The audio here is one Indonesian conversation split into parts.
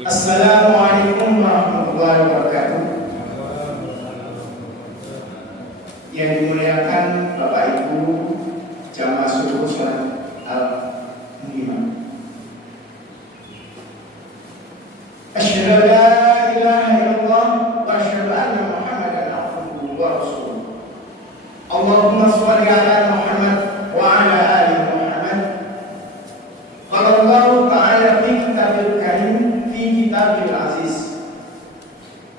Assalamualaikum warahmatullahi wabarakatuh. Yang dimuliakan Bapak Ibu jamaah subuh salat al-Muhimah. Asyhadu an la ilaha illallah wa asyhadu anna Muhammadan abduhu wa rasuluh. Allahumma shalli ala Muhammad wa ala ali Muhammad. Qala Allah ta'ala fi kitabil karim kitabil aziz.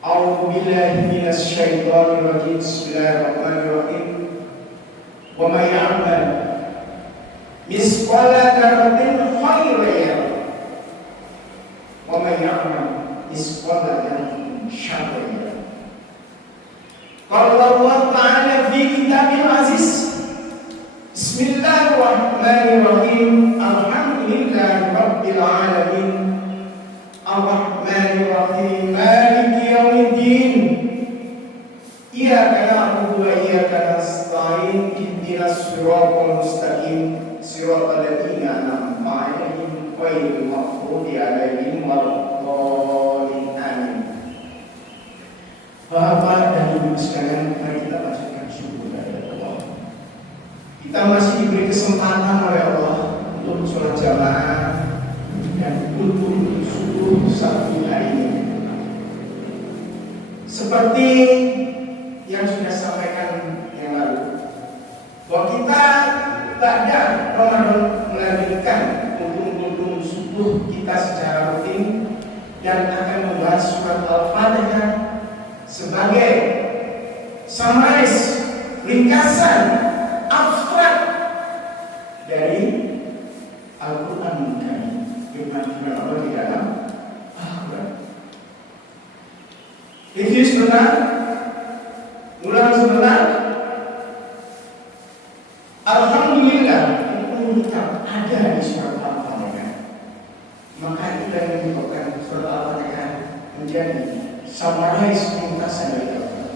A'udzu billahi minasy syaithanir rajim. Bismillahirrahmanirrahim. Wa may ya'mal misqala dzarratin khairan yarah. Wa may ya'mal misqala dzarratin syarran yarah. Qala Allah ta'ala fi kitabil aziz. Bismillahirrahmanirrahim. Alhamdulillahi rabbil alamin. Ar-Rahmanir-Rahim, Maliki Yaumiddin. Iyyaka na'budu wa iyyaka nasta'in. Ihdinas siratal mustaqim, siratal ladzina an'amta 'alaihim ghairil maghdubi 'alaihim waladdallin. Amin. Bapak dan Ibu sekalian, mari kita panjatkan syukur kepada Allah. Kita masih diberi kesempatan oleh Allah untuk sholat jamaah dan untuk satu hari ini. Seperti yang sudah sampaikan yang lalu, bahwa kita pada Ramadan melanjutkan untuk subuh kita secara rutin dan akan membahas surat Al-Fatihah sebagai summarize, ringkasan abstrak dari Al-Quran Karim, firman Allah di dalam review sebentar, ulang sebentar. Alhamdulillah, itu kita ada di surat Al-Fatihah. Maka kita menyebutkan surat Al-Fatihah menjadi summarize ringkasan dari Al-Quran.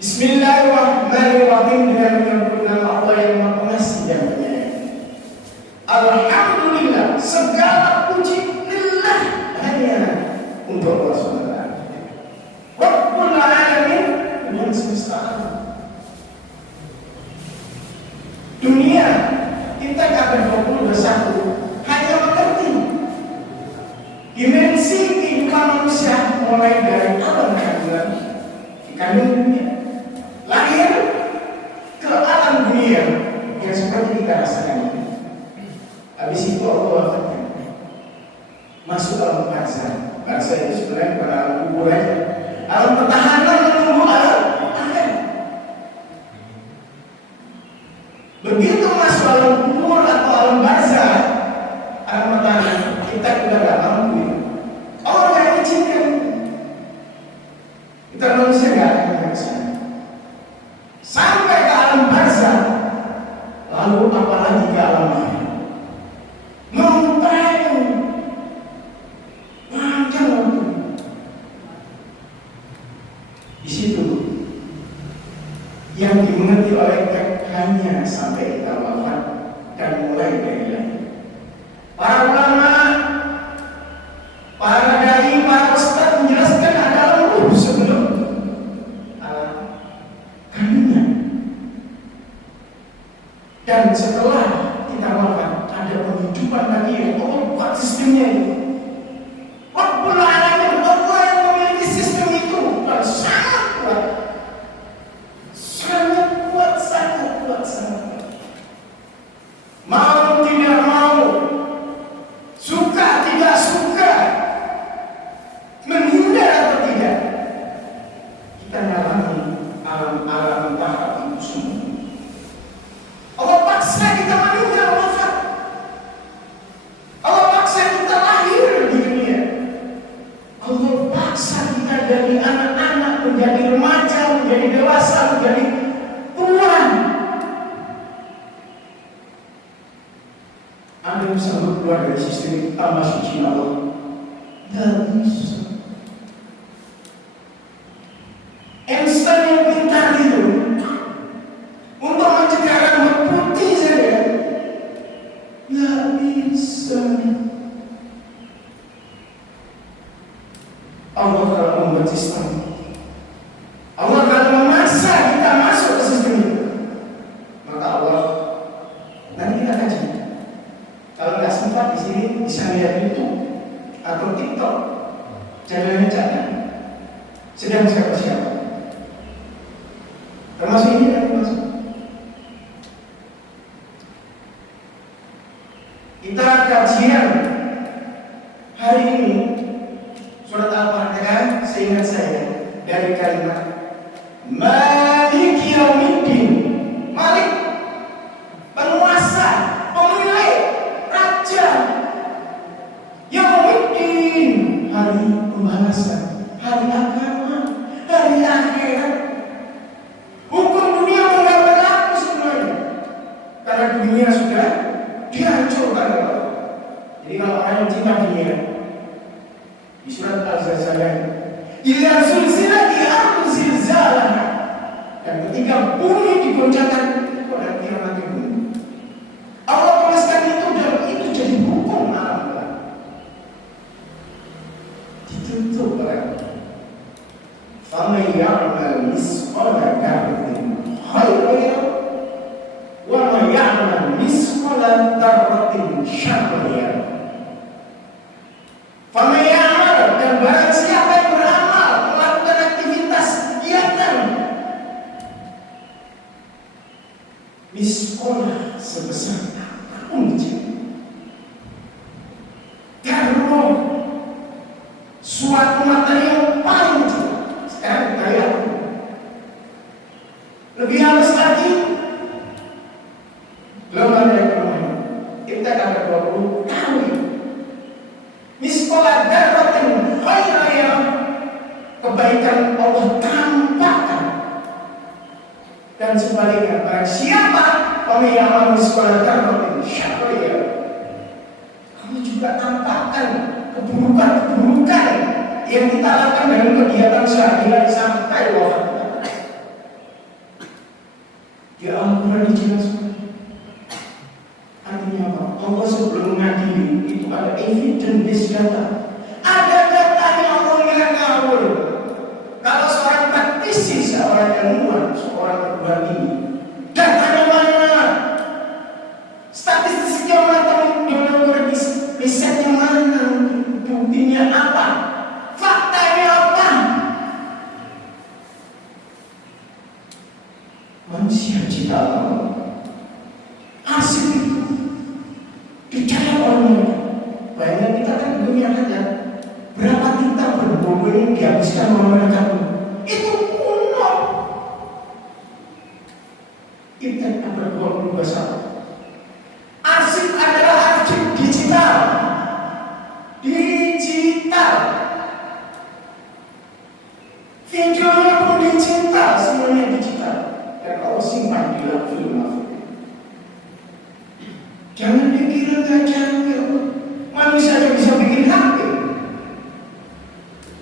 Bismillahirrahmanirrahim, dengan menyebut nama Allah yang Maha Pengasih dan Penyayang. Alhamdulillah, segala puji lillah hanya untuk Allah SWT. Rabbul alamin, yang semesta alam. Dunia kita kata 2021 hanya mengerti dimensi kehidupan manusia mulai dari alam kandungan, dunia, lahir ke alam dunia yang seperti kita rasakan ini. Habis itu Allah akan masuk alam barzah. Barzah itu sebenarnya pada alam kubur aja. Alam pertahanan menunggu alam akhir. Begitu masuk alam kubur atau alam barzah, alam pertahanan, kita sudah gak mampu. Allah gak izinkan. Kita manusia gak akan ke sana. Sampai ke alam barzah, lalu apalagi ke alam akhir. Yang dimengerti oleh hanya sampai kita wafat dan mulai dari lahir. Para ulama, para dai, para ustaz menjelaskan ada ruh sebelum kandungan. Dan setelah kita wafat ada penghidupan lagi yang Allah buat sistemnya itu. Rabbul alamin, Allah yang memiliki sistem itu sangat kuat. Sangat kuat. Mau tidak mau, suka tidak suka, menghindar atau tidak, kita mengalami alam-alam tahap itu semua. Allah paksa kita meninggal wafat. Allah paksa kita lahir di dunia. Allah paksa kita dari anak-anak menjadi remaja, menjadi dewasa, menjadi Tuhan. Anda bisa keluar dari sistem tambah suci Allah? Tidak bisa. Einstein yang pintar itu untuk mencegah rambut putih saja tidak bisa. Allah kalau membuat sistem, Allah kalau memaksa kita masuk ke sistem itu, maka Allah nanti kita kaji. Kalau nggak sempat di sini bisa lihat YouTube atau TikTok, channel-nya sedang siapa-siapa. Termasuk ini kan termasuk. Kita kajian hari ini surat Al-Fatihah, seingat saya dari kalimat Malik Yaumiddin. Malik, penguasa, pemilik, raja. Yaumiddin, hari pembalasan, hari agama, hari akhirat. Hukum dunia nggak berlaku sebenarnya, karena dunia sudah dihancurkan. Jadi kalau orang yang cinta dunia, di surat Al-Zalzalah, idza zulzilatil ardu zilzalaha, dan ketika bumi digoncangkan, itu adalah kiamat bumi. Allah tuliskan itu dan itu jadi hukum alam. Ditutup oleh faman ya'mal misqala dzarratin khairan yarah wa man ya'mal misqala dzarratin syarran yarah. Faman ya'mal, dan barang siapa yang beramal, melakukan aktivitas kegiatan misqala sebesar apapun kecil, karena suatu materi yang paling kecil. Sekarang kita lihat lebih halus lagi, lembaga ekonomi kita dapat 20 kali miskola dzarratin khairan yarah, kebaikan Allah tampakkan. Dan sebaliknya, barang siapa pemiyaman miskola dzarratin syarran yarah, kamu juga tampakkan keburukan-keburukan yang kita lakukan dalam kegiatan sehari-hari sampai wafat. Di Al-Quran dijelaskan. Artinya apa? Allah sebelum mengadili itu ada evidence data. Ada datanya, Allah yang ngawur. Kalau seorang praktisi, seorang ilmuwan, seorang perguruan tinggi, datanya mana? Statistiknya mana? Risetnya mana? Buktinya apa? Faktanya apa? Manusia cipta Allah. Hasil itu dicari oleh mereka. Bayangkan kita kan dunia saja. Berapa kita berbobot yang dihabiskan oleh mereka itu kuno. Kita berbuat besar. Arsip adalah arsip digital. Videonya pun digital, semuanya digital. Dan Allah simpan di Lauhul Mahfuz. Jangan dikira nggak canggih. Manusia yang bisa bikin HP.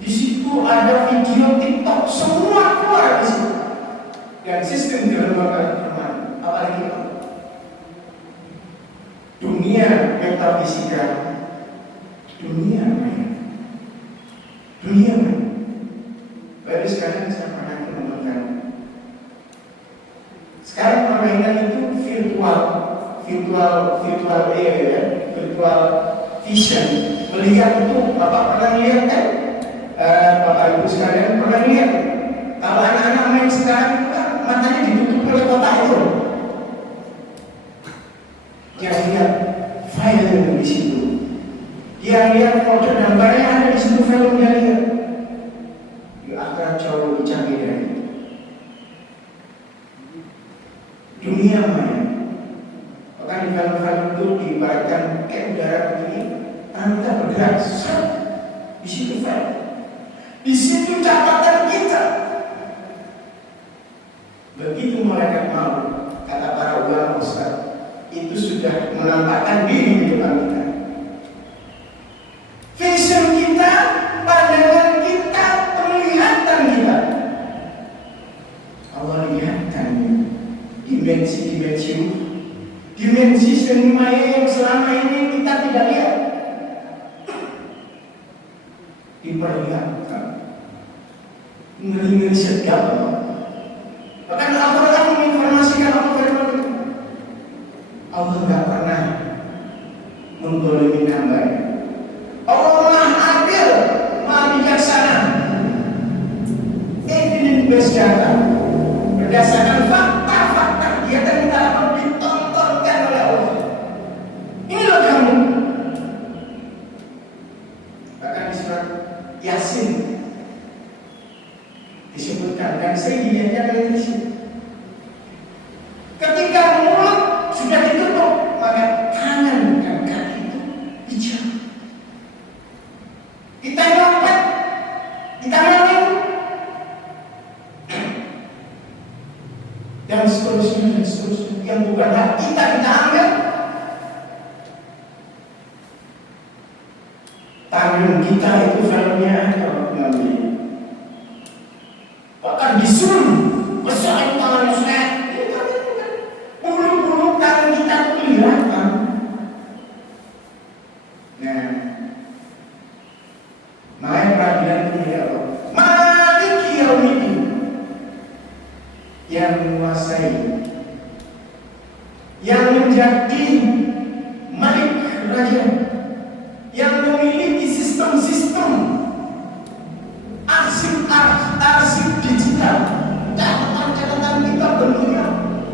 Di situ ada video TikTok, semua keluar di situ. Dan sistem di lembaga permainan, apalagi itu. Dunia metafisika, dunia maya. Baru sekarang saya pernah menemukan. Sekarang permainan itu virtual vision. Melihat itu, Bapak pernah lihat kan? Bapak Ibu sekalian pernah lihat? Kalau anak-anak main sekarang itu kan matanya ditutup oleh kotak itu. Dia lihat file di situ. Dia lihat foto dan barang yang ada di situ, film dia lihat. Akan jauh lebih canggih dari itu. Dunia maya. Bahkan di film-film itu diibaratkan kayak udara begini, kita bergerak, di situ film, di situ catatan kita. Begitu malaikat maut, kata para ulama besar, itu sudah menampakkan diri di depan kita. Vision kita, pandangan kita, penglihatan kita. Allah lihatkan dimensi seni maya yang selama ini kita tidak lihat. Diperlihatkan memperlihatkan ngeri-ngeri sedap. Bahkan Al-Quran menginformasikan apa firman itu. Allah tidak pernah menggolimi hambanya. Allah Maha Adil, Maha Bijaksana. Ini bersejarah berdasarkan fakta-fakta dia dan kita akan ditontonkan oleh Allah. Inilah kamu. Bahkan di surat Yasin disebutkan, dan saya dilihatnya dari sini. Ketika mulut sudah ditutup, maka tangan dan kaki itu bicara. Kita nyopet, kita main, dan seterusnya. Yang bukan hak kita ambil. Tangan kita itu filmnya kalau ngambil. Bahkan disuruh besar tangan saya. Bulu-bulu tangan kita kelihatan. Nah, makanya peradilan ini ya Allah. Maliki yaumiddin, yang menguasai, yang menjadi malik raja, yang memiliki sistem-sistem arsip digital. Catatan kita bentuknya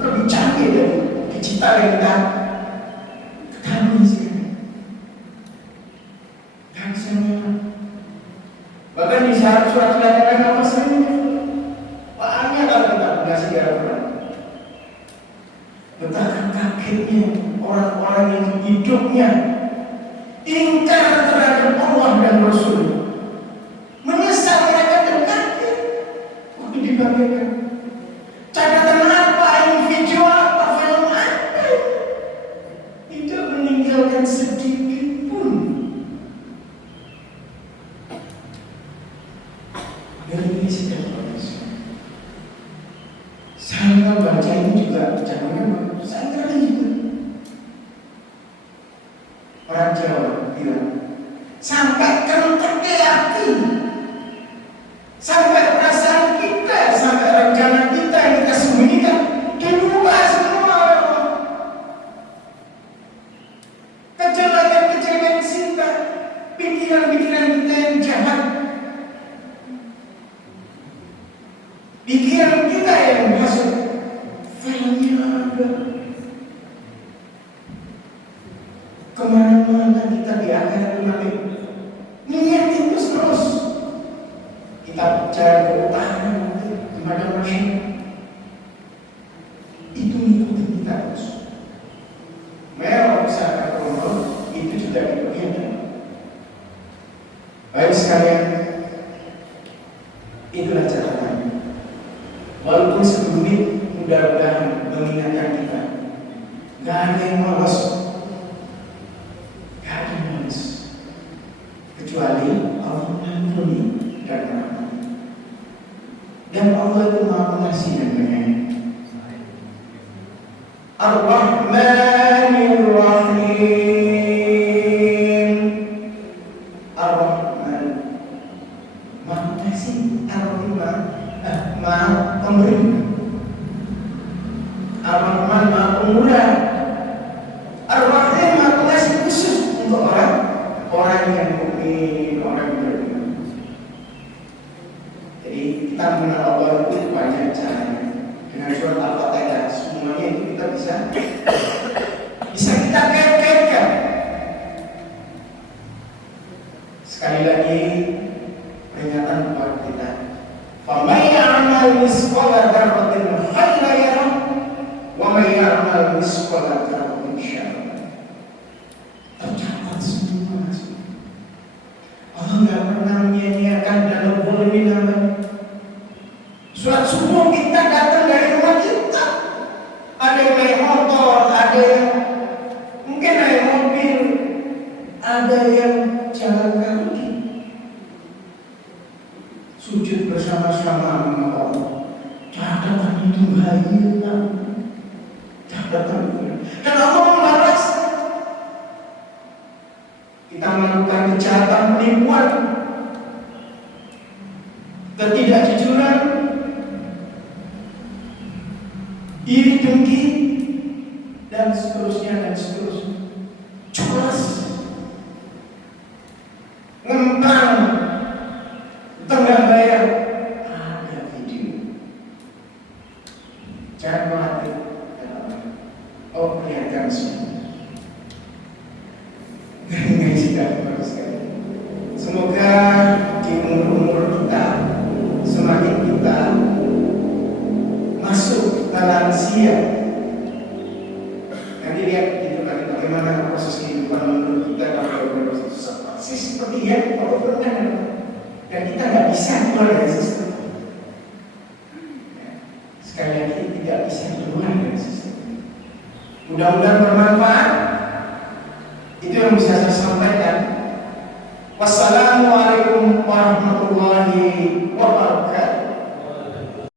lebih canggih dari digital yang kita ketahui sekarang. Dan semua bahkan di surat pelajaran apa saja pahamnya kalau kita punya sejarah Quran. Betapa kagetnya orang-orang yang hidupnya ingkar terhadap Allah dan Rasul, menyesal mereka terkaget waktu dibagikan. Catatan apa, ini video apa, film apa, tidak meninggalkan sedikit pun dari ini sedang manusia. Saya baca ini juga jangan saya ngerti juga. Orang Jawa bilang sampai kentek hati, sampai perasaan kita, sampai rencana kita yang kita sembunyikan dibuka semua. Kejelekan-kejelekan cinta, pikiran-pikiran kita yang jahat, pikiran kita yang masuk filmnya ada. Kemana-mana kita di akhirat nanti niat itu terus kita cari ke utara nanti kepada masyarakat itu mengikuti kita terus. Mereka bisa kontrol itu sudah diperhatikan. Baik sekalian, itulah catatannya. Walaupun semenit mudah-mudahan mengingatkan kita, gak ada yang malas. Kecuali Allah mengampuni dan merahmati. Dan Allah itu Maha Pengasih dan Penyayang. Ar-Rahmanir Rahim. Ar-Rahman, Maha Pengasih. Ar-Rahman, Maha Pemberi. Ar-Rahman, Maha Pemurah. Ar-Rahim, Maha Pengasih khusus untuk orang yang mukmin, orang yang beriman. Jadi kita mengenal Allah itu banyak caranya. Dengan surat Al-Fatihah semuanya itu kita bisa kita kait-kaitkan. Sekali lagi peringatan buat kita. Faman ya'mal misqala dzarratin khairan yarah wa man ya'mal misqala dzarratin syarran. Tercatat semua. Allah nggak pernah menyia-nyiakan dan membolimin hamba. Surat subuh kita datang dari rumah kita. Ada yang naik motor, ada yang mungkin naik mobil, ada yang jalan kaki. Sujud bersama-sama dengan Allah. Catatan itu hilang. Catatan itu. Dan Allah membalas. Kita melakukan kejahatan penipuan, ketidakjujuran, iri dengki, dan seterusnya. Culas, ngempang, tengah bayar, ada video. Jangan khawatir. Oh, kelihatan semua. Dengan sikap sekali. Semoga di umur kita semakin kita masuk ke lansia. Nanti lihat gitu kan bagaimana proses kehidupan menurut kita kalau persis seperti ya kalau pernah dan kita nggak bisa keluar dari sistem. Sekali lagi tidak bisa keluar dari sistem. Mudah-mudahan bermanfaat. Itu yang bisa saya sampaikan. Wassalamualaikum warahmatullahi wabarakatuh.